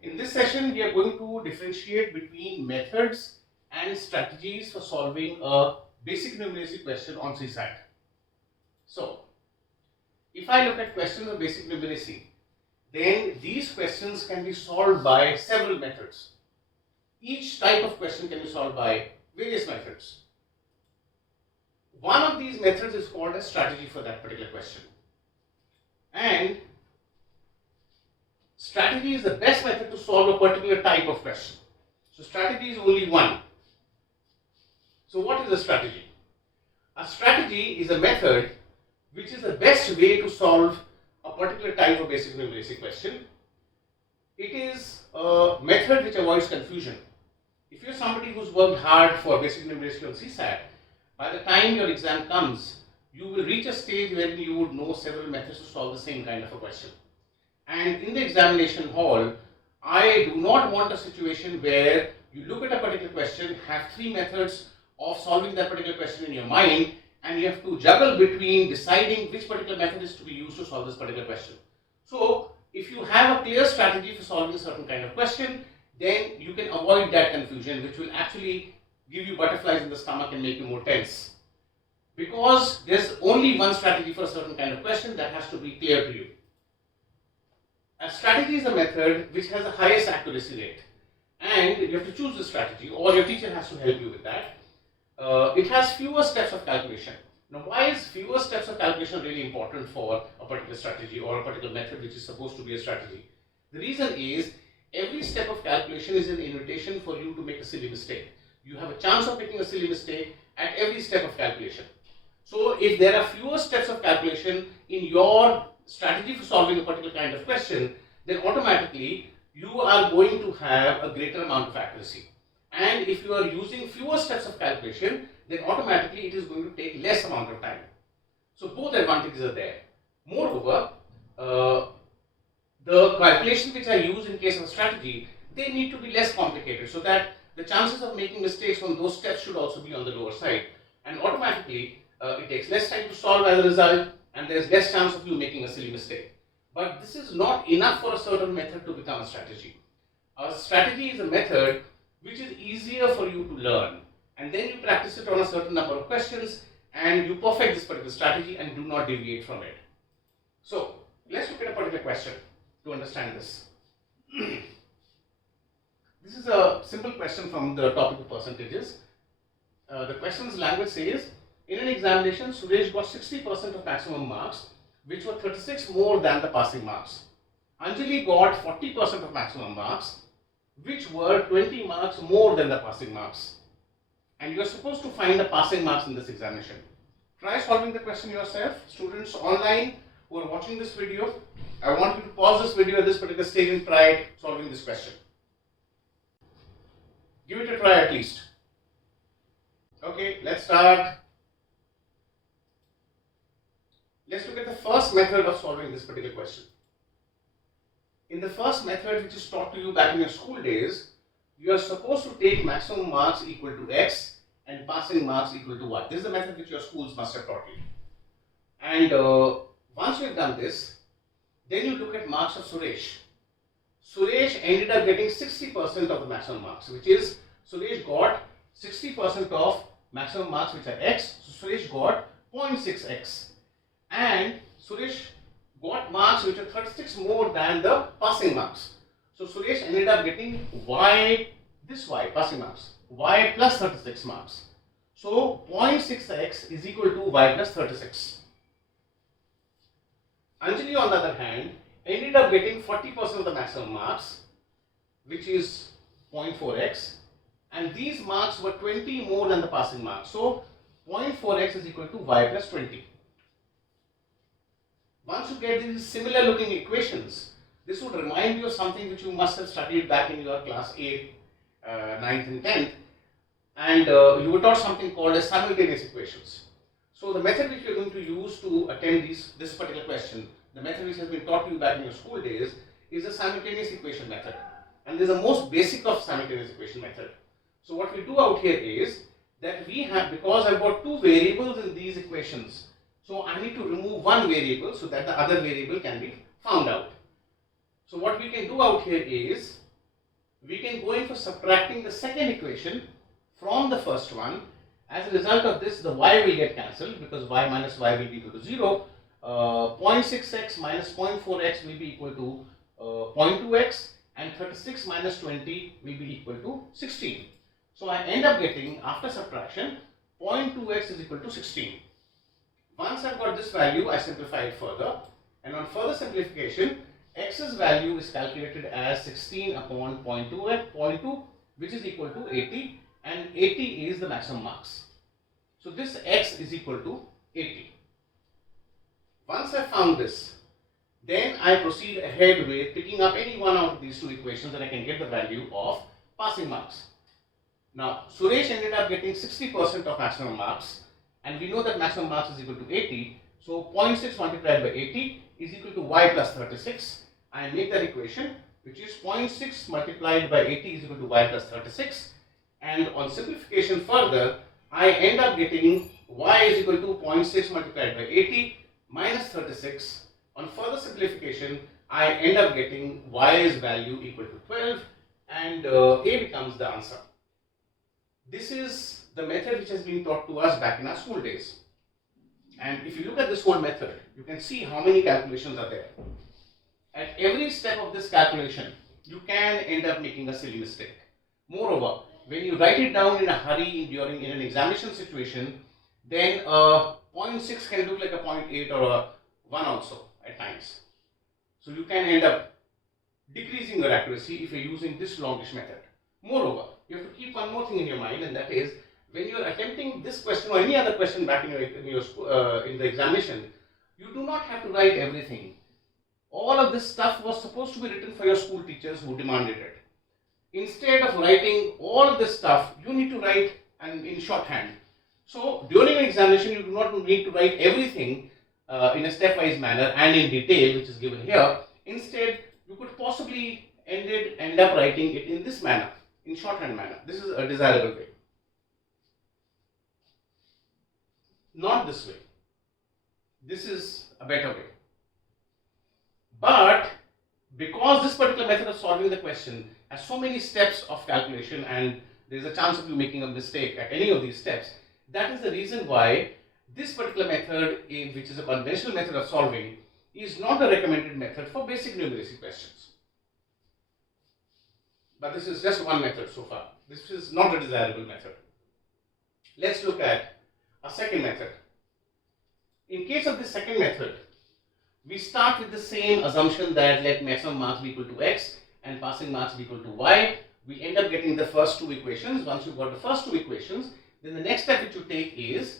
In this session, we are going to differentiate between methods and strategies for solving a basic numeracy question on CSAT. So, if I look at questions of basic numeracy, then these questions can be solved by several methods. Each type of question can be solved by various methods. One of these methods is called a strategy for that particular question. And strategy is the best method to solve a particular type of question. So strategy is only one. So what is a strategy? A strategy is a method which is the best way to solve a particular type of basic numeracy question. It is a method which avoids confusion. If you're somebody who's worked hard for basic numeracy on CSAT, by the time your exam comes, you will reach a stage where you would know several methods to solve the same kind of a question. And in the examination hall, I do not want a situation where you look at a particular question, have three methods of solving that particular question in your mind, and you have to juggle between deciding which particular method is to be used to solve this particular question. So, if you have a clear strategy for solving a certain kind of question, then you can avoid that confusion, which will actually give you butterflies in the stomach and make you more tense. Because there's only one strategy for a certain kind of question that has to be clear to you. A strategy is a method which has the highest accuracy rate, and you have to choose the strategy, or your teacher has to help you with that. It has fewer steps of calculation. Now, why is fewer steps of calculation really important for a particular strategy or a particular method which is supposed to be a strategy? The reason is every step of calculation is an invitation for you to make a silly mistake. You have a chance of making a silly mistake at every step of calculation. So, if there are fewer steps of calculation in your strategy for solving a particular kind of question, then automatically you are going to have a greater amount of accuracy. And if you are using fewer steps of calculation, then automatically it is going to take less amount of time. So both advantages are there. Moreover, the calculations which I use in case of a strategy, they need to be less complicated, so that the chances of making mistakes from those steps should also be on the lower side. And automatically it takes less time to solve as a result, and there's less chance of you making a silly mistake. But this is not enough for a certain method to become a strategy. A strategy is a method which is easier for you to learn, and then you practice it on a certain number of questions and you perfect this particular strategy and do not deviate from it. So let's look at a particular question to understand this. This is a simple question from the topic of percentages. The question's language says, in an examination, Suresh got 60% of maximum marks, which were 36 more than the passing marks. Anjali got 40% of maximum marks, which were 20 marks more than the passing marks. And you are supposed to find the passing marks in this examination. Try solving the question yourself. Students online who are watching this video, I want you to pause this video at this particular stage and try solving this question. Give it a try at least. Okay, let's start. Let's look at the first method of solving this particular question. In the first method, which is taught to you back in your school days, you are supposed to take maximum marks equal to x and passing marks equal to y. This is the method which your schools must have taught you. And once you have done this, then you look at marks of Suresh. Suresh ended up getting 60% of the maximum marks, which is Suresh got 60% of maximum marks which are x, so Suresh got 0.6x. And Suresh got marks which are 36 more than the passing marks. So Suresh ended up getting y, this y, passing marks, y plus 36 marks. So 0.6x is equal to y plus 36. Anjali, on the other hand, ended up getting 40% of the maximum marks, which is 0.4x, and these marks were 20 more than the passing marks. So 0.4x is equal to y plus 20. Once you get these similar looking equations, this would remind you of something which you must have studied back in your class 8, 9th and 10th, and you were taught something called as simultaneous equations. So the method which you are going to use to attempt this particular question, the method which has been taught to you back in your school days, is a simultaneous equation method. And this is the most basic of simultaneous equation method. So what we do out here is that we have, because I've got two variables in these equations, so I need to remove one variable so that the other variable can be found out. So what we can do out here is we can go in for subtracting the second equation from the first one. As a result of this, the y will get cancelled because y minus y will be equal to 0. 0.6x minus 0.4x will be equal to 0.2x, and 36 minus 20 will be equal to 16. So I end up getting, after subtraction, 0.2x is equal to 16. Once I've got this value, I simplify it further, and on further simplification, x's value is calculated as 16 upon 0.2, which is equal to 80, and 80 is the maximum marks. So this x is equal to 80. Once I found this, then I proceed ahead with picking up any one out of these two equations, and I can get the value of passing marks. Now, Suresh ended up getting 60% of maximum marks, and we know that maximum marks is equal to 80. So 0.6 multiplied by 80 is equal to y plus 36. I make that equation, which is 0.6 multiplied by 80 is equal to y plus 36. And on simplification further, I end up getting y is equal to 0.6 multiplied by 80 minus 36. On further simplification, I end up getting y's value equal to 12, and A becomes the answer. This is the method which has been taught to us back in our school days. And if you look at this whole method, you can see how many calculations are there. At every step of this calculation, you can end up making a silly mistake. Moreover, when you write it down in a hurry in an examination situation, then 0.6 can look like a 0.8 or a 1 also at times. So you can end up decreasing your accuracy if you're using this longish method. Moreover, you have to keep one more thing in your mind, and that is, when you're attempting this question or any other question back in the examination, you do not have to write everything. All of this stuff was supposed to be written for your school teachers who demanded it. Instead of writing all of this stuff, you need to write in shorthand. So during an examination, you do not need to write everything in a stepwise manner and in detail, which is given here. Instead, you could possibly end up writing it in this manner, in shorthand manner. This is a desirable way. Not this way. This is a better way. But because this particular method of solving the question has so many steps of calculation, and there is a chance of you making a mistake at any of these steps, that is the reason why this particular method, which is a conventional method of solving, is not a recommended method for basic numeracy questions. But this is just one method so far. This is not a desirable method. Let's look at a second method. In case of this second method, we start with the same assumption that let maximum marks be equal to x and passing marks be equal to y. We end up getting the first two equations. Once you've got the first two equations, then the next step which you take is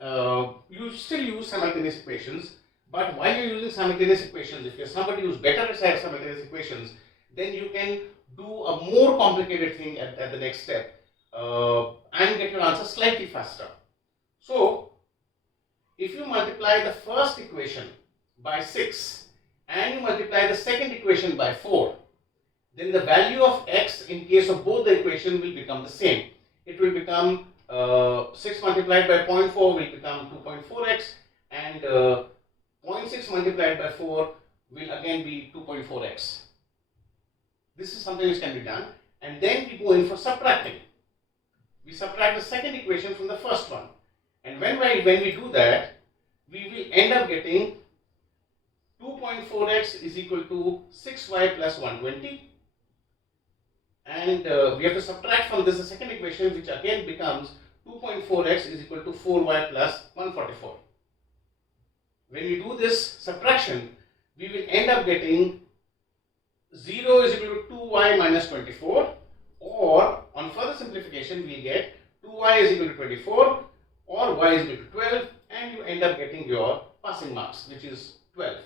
you still use simultaneous equations, but while you're using simultaneous equations, if you're somebody who's better at simultaneous equations, then you can do a more complicated thing at the next step and get your answer slightly faster. So, if you multiply the first equation by 6 and you multiply the second equation by 4, then the value of x in case of both the equations will become the same. It will become 6 multiplied by 0.4 will become 2.4x, and 0.6 multiplied by 4 will again be 2.4x. This is something which can be done, and then we go in for subtracting. We subtract the second equation from the first one, and when we do that, we will end up getting 2.4x is equal to 6y plus 120, and we have to subtract from this the second equation, which again becomes 2.4x is equal to 4y plus 144. When we do this subtraction, we will end up getting 0 is equal to 2y minus 24, or on further simplification we get 2y is equal to 24 or y is equal to 12, and you end up getting your passing marks, which is 12.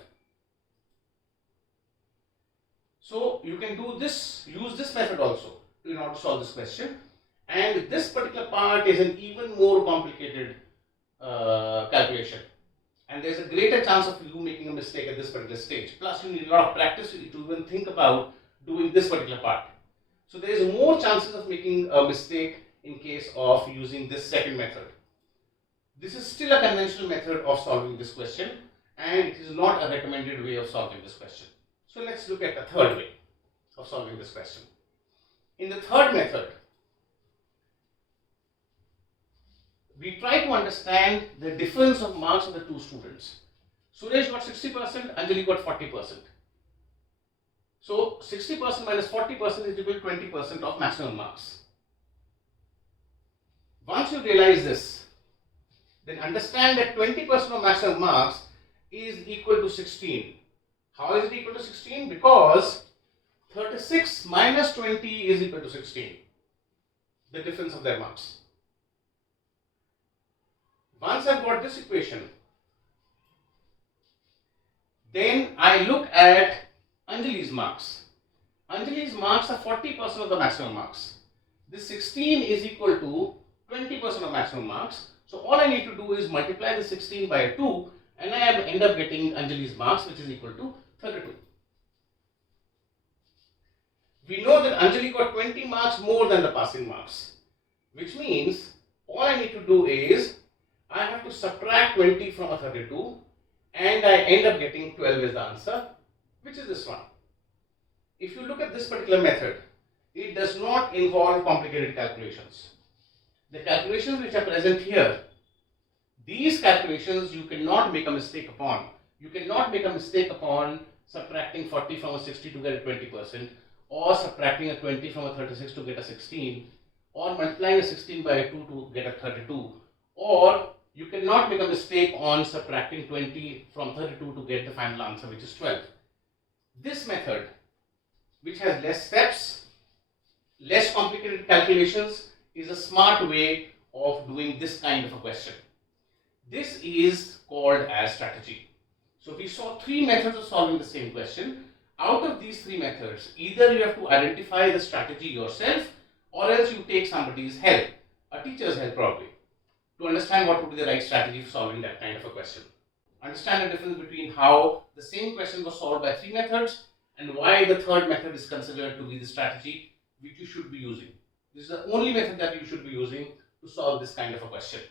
So you can do this, use this method also in order to solve this question, and this particular part is an even more complicated calculation, and there is a greater chance of you making a mistake at this particular stage. Plus you need a lot of practice to even think about doing this particular part. So there is more chances of making a mistake in case of using this second method. This is still a conventional method of solving this question, and it is not a recommended way of solving this question. So let's look at the third way of solving this question. In the third method, we try to understand the difference of marks of the two students. Suresh got 60%, Anjali got 40%. So 60% minus 40% is equal to 20% of maximum marks. Once you realize this, then understand that 20% of maximum marks is equal to 16. How is it equal to 16? Because 36 minus 20 is equal to 16. The difference of their marks. Once I've got this equation, then I look at Anjali's marks. Anjali's marks are 40% of the maximum marks. This 16 is equal to 20% of maximum marks. So all I need to do is multiply the 16 by 2 and I end up getting Anjali's marks, which is equal to 32. We know that Anjali got 20 marks more than the passing marks, which means all I need to do is I have to subtract 20 from a 32 and I end up getting 12 as the answer, which is this one. If you look at this particular method, it does not involve complicated calculations. The calculations which are present here, these calculations you cannot make a mistake upon. You cannot make a mistake upon subtracting 40 from a 60 to get a 20%, or subtracting a 20 from a 36 to get a 16, or multiplying a 16 by a 2 to get a 32, or you cannot make a mistake on subtracting 20 from 32 to get the final answer, which is 12. This method, which has less steps, less complicated calculations, is a smart way of doing this kind of a question. This is called as strategy. So we saw three methods of solving the same question. Out of these three methods, either you have to identify the strategy yourself, or else you take somebody's help, a teacher's help probably, to understand what would be the right strategy for solving that kind of a question. Understand the difference between how the same question was solved by three methods and why the third method is considered to be the strategy which you should be using. This is the only method that you should be using to solve this kind of a question.